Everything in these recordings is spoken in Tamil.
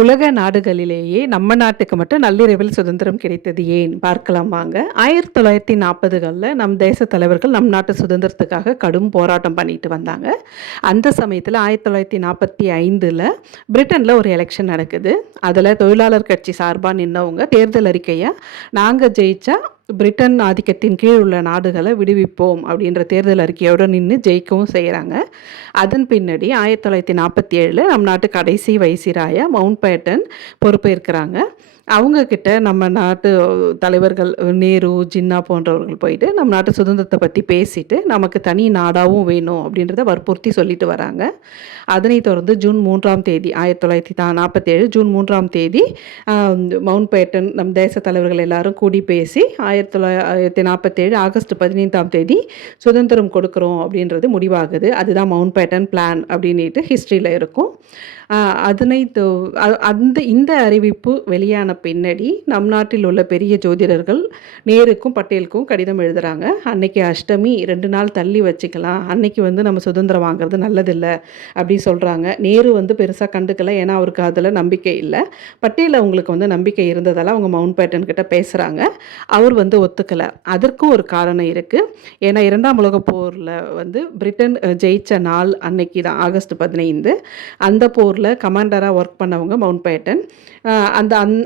உலக நாடுகளிலேயே நம்ம நாட்டுக்கு மட்டும் நள்ளிரவில் சுதந்திரம் கிடைத்தது ஏன் பார்க்கலாம் வாங்க. 1940களில் நம் தேச தலைவர்கள் நம் நாட்டு சுதந்திரத்துக்காக கடும் போராட்டம் பண்ணிட்டு வந்தாங்க. அந்த சமயத்தில் 1945 பிரிட்டனில் ஒரு எலெக்ஷன் நடக்குது. அதில் தொழிலாளர் கட்சி சார்பாக நின்றவங்க தேர்தல் அறிக்கையை நாங்கள் ஜெயிச்சா பிரிட்டன் ஆதிக்கத்தின் கீழ் உள்ள நாடுகளை விடுவிப்போம் அப்படின்ற தேர்தல் அறிக்கையோடு நின்று ஜெயிக்கவும் செய்கிறாங்க. அதன் பின்னாடி 1947 நம் நாட்டு கடைசி வைசிராயா மவுண்ட் பேட்டன் பொறுப்பேற்கிறாங்க. அவங்கக்கிட்ட நம்ம நாட்டு தலைவர்கள் நேரு, ஜின்னா போன்றவர்கள் போயிட்டு நம்ம நாட்டு சுதந்திரத்தை பற்றி பேசிட்டு நமக்கு தனி நாடாகவும் வேணும் அப்படின்றத வற்புறுத்தி சொல்லிட்டு வராங்க. அதனைத் தொடர்ந்து ஜூன் 3ஆம் தேதி 1947 ஜூன் 3ஆம் தேதி மவுண்ட் பேட்டன் நம் தேச தலைவர்கள் எல்லாரும் கூடி பேசி 1947 ஆகஸ்ட் 15ஆம் தேதி சுதந்திரம் கொடுக்குறோம் அப்படின்றது முடிவாகுது. அதுதான் மவுண்ட் பேட்டன் பிளான் அப்படின்ட்டு ஹிஸ்ட்ரியில் இருக்கும். இந்த அறிவிப்பு வெளியான பின்னாடி நம் நாட்டில் உள்ள பெரிய ஜோதிடர்கள் நேருக்கும் பட்டேலுக்கும் கடிதம் எழுதுகிறாங்க. அன்னைக்கு அஷ்டமி 2 நாள் தள்ளி வச்சுக்கலாம், அன்னைக்கு நம்ம சுதந்திரம் வாங்குறது நல்லதில்லை அப்படின்னு சொல்கிறாங்க. நேரு பெருசாக கண்டுக்கல, ஏன்னா அவருக்கு அதில் நம்பிக்கை இல்லை. பட்டேல் அவங்களுக்கு நம்பிக்கை இருந்ததால் அவங்க மவுண்ட் பேட்டன் கிட்ட பேசுகிறாங்க. அவர் ஒத்துக்கலை. அதற்கும் ஒரு காரணம் இருக்குது. ஏன்னா 2ஆம் உலக போரில் பிரிட்டன் ஜெயிச்ச நாள் அன்னைக்கு தான், ஆகஸ்ட் 15. அந்த போரில் கமாண்டராக ஒர்க் பண்ணவங்க மவுண்ட் பேட்டன்.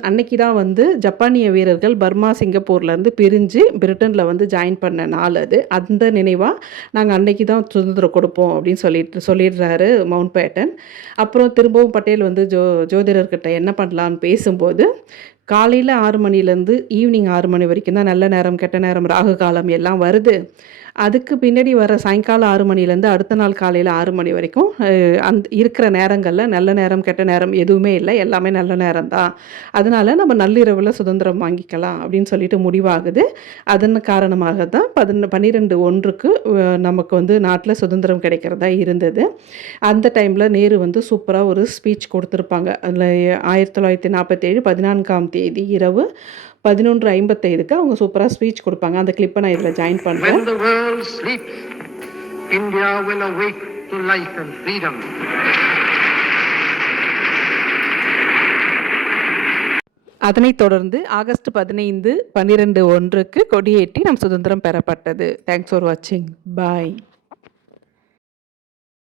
அன்னைக்கு தான் ஜப்பானிய வீரர்கள் பர்மா சிங்கப்பூர்லேருந்து பிரிஞ்சு பிரிட்டனில் ஜாயின் பண்ண நாள் அது. அந்த நினைவாக நாங்கள் அன்னைக்கு தான் சுதந்திரம் கொடுப்போம் அப்படின்னு சொல்லிடுறாரு மவுண்ட் பேட்டன். அப்புறம் திரும்பவும் பட்டேல் ஜோதிடர்கிட்ட என்ன பண்ணலான்னு பேசும்போது, காலையில் 6 மணிலேருந்து ஈவினிங் 6 மணி வரைக்கும் தான் நல்ல நேரம், கெட்ட நேரம், ராகு காலம் எல்லாம் வருது. அதுக்கு பின்னாடி வர சாயங்காலம் 6 மணிலேருந்து அடுத்த நாள் காலையில் 6 மணி வரைக்கும் இருக்கிற நேரங்களில் நல்ல நேரம், கெட்ட நேரம் எதுவுமே இல்லை, எல்லாமே நல்ல நேரம் தான். அதனால் நம்ம நள்ளிரவில் சுதந்திரம் வாங்கிக்கலாம் அப்படின்னு சொல்லிட்டு முடிவாகுது. அதன் காரணமாக தான் 12/1 நமக்கு நாட்டில் சுதந்திரம் கிடைக்கிறதா இருந்தது. அந்த டைமில் நேரு சூப்பராக ஒரு ஸ்பீச் கொடுத்துருப்பாங்க. அதில் 1947 14ஆம் தேதி இரவு 11:55 அவங்க சூப்பராக ஸ்பீச் கொடுப்பாங்க. அந்த கிளிப்பை நான் இதில் ஜாயின் பண்ணுறேன். When the world sleeps, India will awake to life and freedom. அதனைத் தொடர்ந்து ஆகஸ்ட் 15 12/1 கொடியேற்றி நம் சுதந்திரம் பெறப்பட்டது. தேங்க்ஸ் ஃபார் வாட்சிங். பாய்.